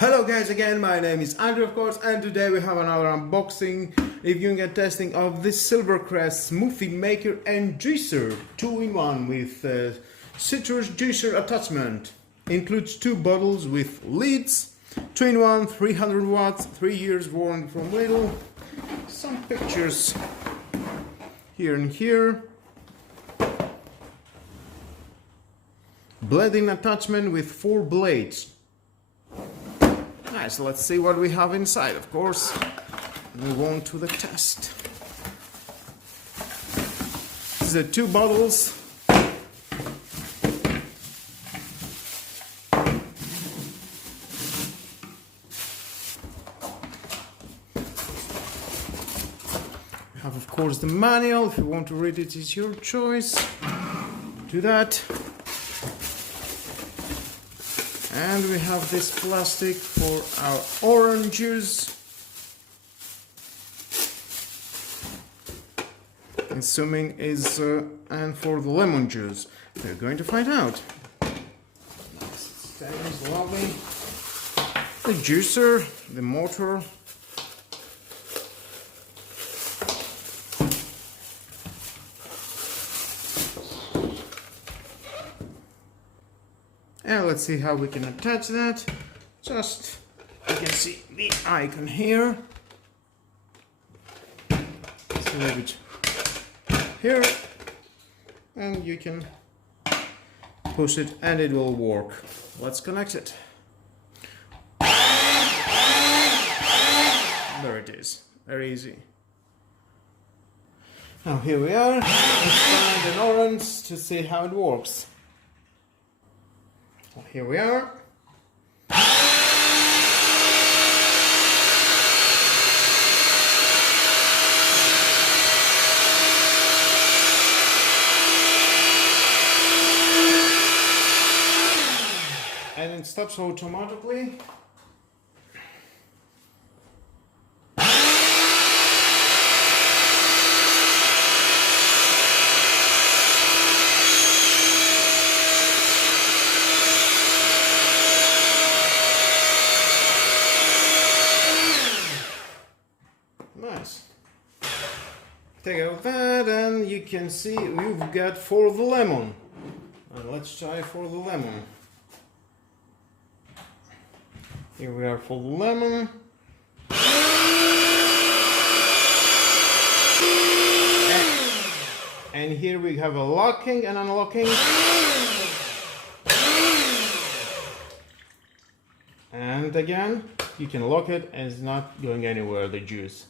Hello guys, again my name is Andrew of course, and today we have another unboxing, reviewing and testing of this Silvercrest Smoothie Maker and Juicer 2-in-1 with citrus juicer attachment. Includes 2 bottles with lids, 2-in-1, 300 watts, 3 years warranty from Lidl. Some pictures here and here. Blending attachment with 4 blades. Nice, let's see what we have inside, of course. Move on to the test. These are 2 bottles. We have, of course, the manual. If you want to read it, it's your choice. Do that. And we have this plastic for our orange juice. Assuming is and for the lemon juice. We're going to find out. Nice stainless, lovely. The juicer, the motor. And let's see how we can attach that. Just, you can see the icon here. So leave it here, and you can push it and it will work. Let's connect it. There it is, very easy. Now here we are. Let's find an orange to see how it works. Here we are. And it stops automatically. Nice. Take out that, and you can see we've got for the lemon. And let's try for the lemon. Here we are for the lemon. And here we have a locking and unlocking. And again, you can lock it and it's not going anywhere, the juice.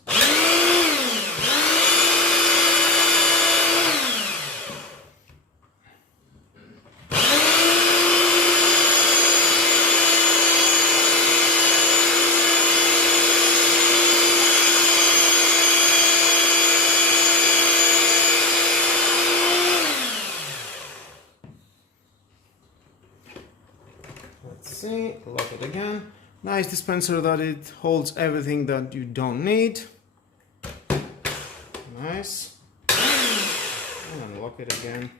Let's see, lock it again. Nice dispenser that it holds everything that you don't need. Nice. And unlock it again.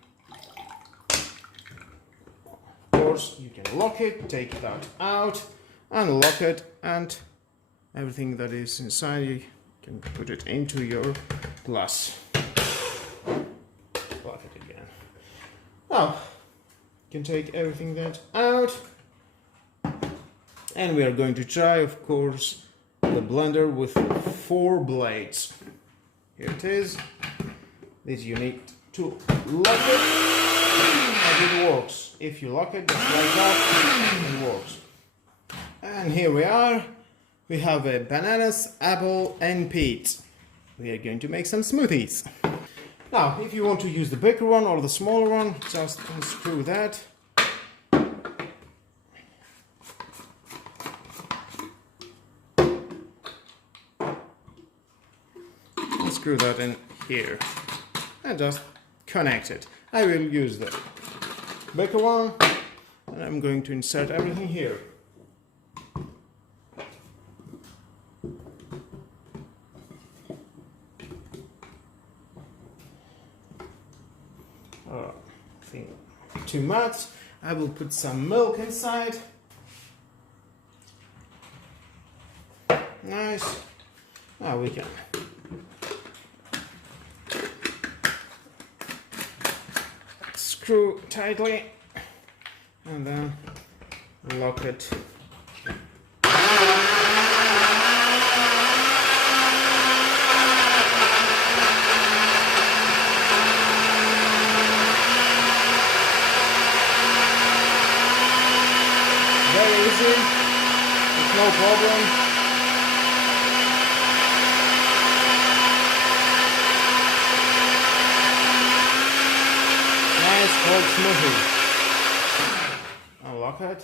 Of course, you can lock it, take that out, unlock it, and everything that is inside you can put it into your glass. Lock it again. Now, you can take everything that out. And we are going to try, of course, the blender with 4 blades. Here it is. This you need to lock it, and it works. If you lock it just like that, it works. And here we are. We have a bananas, apple, and peach. We are going to make some smoothies. Now, if you want to use the bigger one or the smaller one, just unscrew that. Screw that in here and just connect it. I will use the bigger one, and I'm going to insert everything here. I think too much. I will put some milk inside. Nice. Now we can screw tightly and then lock it. Very easy, it's no problem. Nice cold smoothie. Unlock it.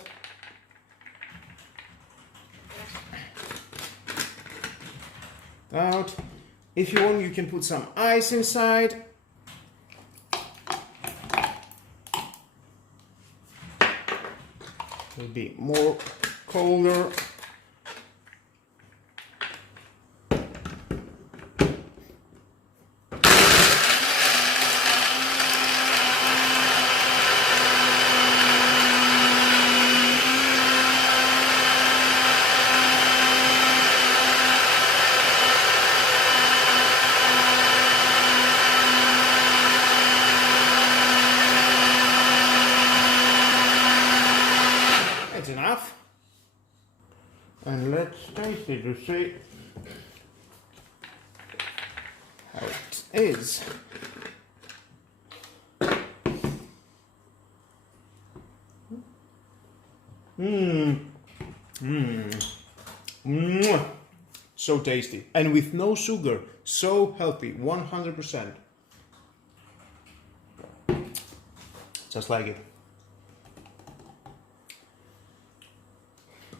Out. If you want, you can put some ice inside. Will be more colder. Enough, and let's taste it to see how it is. So tasty and with no sugar, so healthy, 100%. Just like it.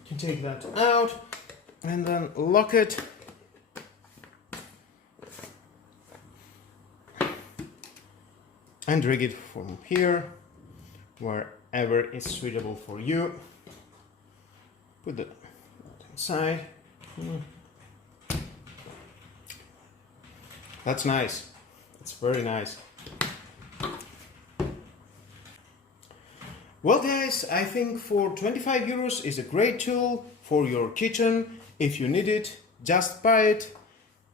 You can take that out and then lock it. And drink it from here, wherever it's suitable for you. Put that inside. That's nice. It's very nice. Well guys, I think for 25 euros is a great tool for your kitchen. If you need it, just buy it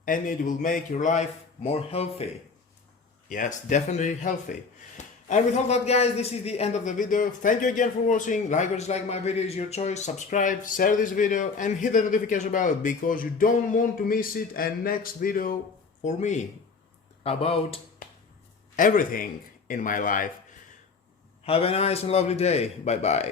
and it will make your life more healthy. Yes, definitely healthy. And with all that guys, this is the end of the video. Thank you again for watching. Like or dislike my video is your choice. Subscribe, share this video and hit the notification bell because you don't want to miss it. And next video for me about everything in my life. Have a nice and lovely day. Bye bye.